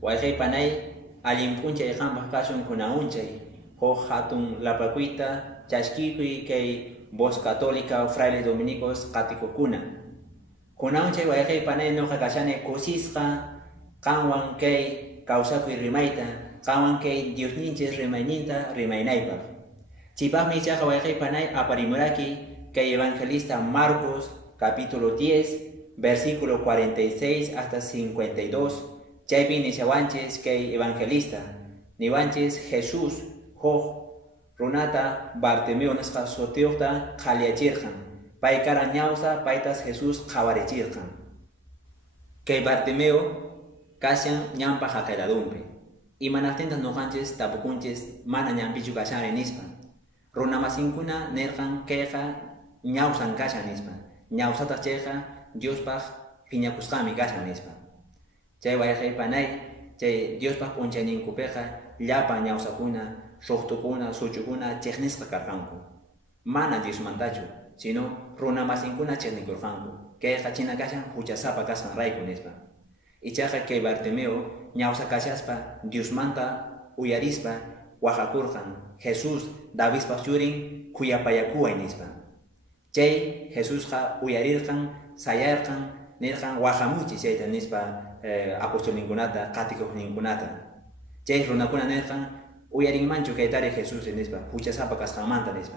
Wayqiypanay allin p'unchay qampaq kashun kuna unchay huk hatun lapakuita chashkikuy kay voz católica frailes dominicos qatikukuna kuna unchay wayqiypanay ñuqa kashani kusisqa qanwan kay kawsakuy rimayta qanwan kay Diosninchis rimayninta rimaynaypaq chaypaqmi ichaqa wayqiypanay aparimuraki kay evangelista Marcos capítulo 10 versículo 46 hasta 52 chaypi nishawanchis kay evangelista niwanchis Jesús huk runata Bartimeo nisqa sutiyuqta qhaliachirqan pay karan ñawsa paytas Jesús qhawarichirqan kay Bartimeo kashan ñanpa haqeladumpi imanaqtintas nuqanchis tapukunchis mana ñanpichu kashani nispa runa masinkuna nirqan kayqa ñawsan kashan nispa ñawsataq chayqa Diospaq phiñakusqami kashan nispa chay wayqiypanay chay Diospaq p'unchayninkupiqa llapa ñawsakuna suqtukuna suchukuna chiqnisqa karqanku mana Diosmantachu sino runa masinkuna chiqnikurqanku kayqa china kashan huchasapa kasqan rayku nispa ichaqa kay Bartimeo ñawsa kashaspa Diosmanta uyarispa wahakurqan Jesús Davidpaq churin kuyapayakuway nispa chay Jesusqa uyarirqan sayarqan nirqan wahamuchis chayta nispa apostolninkunata qatikuqninkunata chay runakuna nirqan uyarinmanchu kaytari Jesús nispa huchasapa kasqanmanta nispa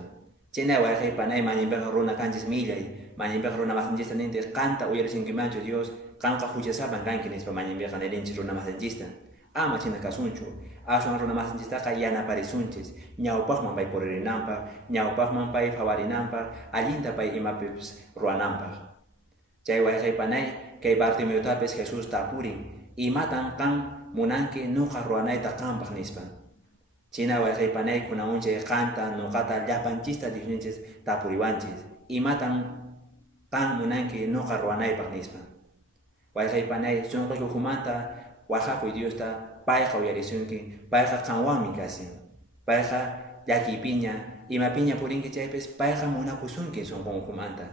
chayna wayqiypanay mañinpiqa runa kanchis millay mañinpiqa runa masinchista ninti qanta uyarisinkimanchu Dios qanqa huchasapan kanki nispa mañinpiqa nirinchis runa masinchista ama china kasunchu aswan runa masinchistaqa yanaparisunchis ñawpaqman pay puririnanpaq ñawpaqman pay phawarinanpaq allinta pay imapipis ruwananpaq chay wayqiypanay kay Bartimeotapis Jesús tapurin imatan qan munanki nuqa ruwanayta qanpaq nispa china wayqiypanay kunamunchay qanta nuqata llapanchista Diosninchis tapuriwanchis imatan qan munanki nuqa ruwanaypaq nispa wayqiypanay sunquykukumanta wahakuy Diosta payqa uyarisunki payqa qanwanmi kasin payqa llakiypiña imapiña purinki chaypis payqa munakusunki sunqunkumanta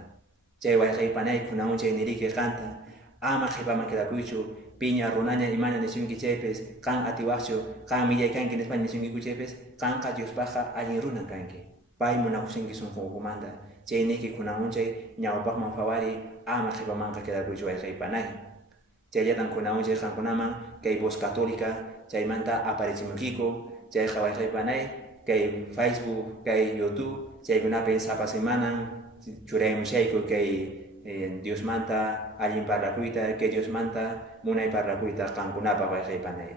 chay wayqiypanay kunamunchay niriki qanta ama qhipaman quedakuychu piña runaña imana nisunki chaypis qan atiwaqchu qan millay kanki nispa nisunkiku chaypis qanqa Diospaqqa allin runa kanki pay munakusunki sunqunkumanta chay niki kunamunchay ñawpaqman phawari ama qhipamanqa quedakuychu wayqiypanay chayllatan kunamunchay qankunaman kay voz católica chaymanta aparecimukiku chayqa wayqiypanay kay Facebook kay YouTube chaykunapi sapa semanan churaymushayku kay Diosmanta allin parrakuyta kay Diosmanta munay parrakuyta qankunapaq wayqiypanay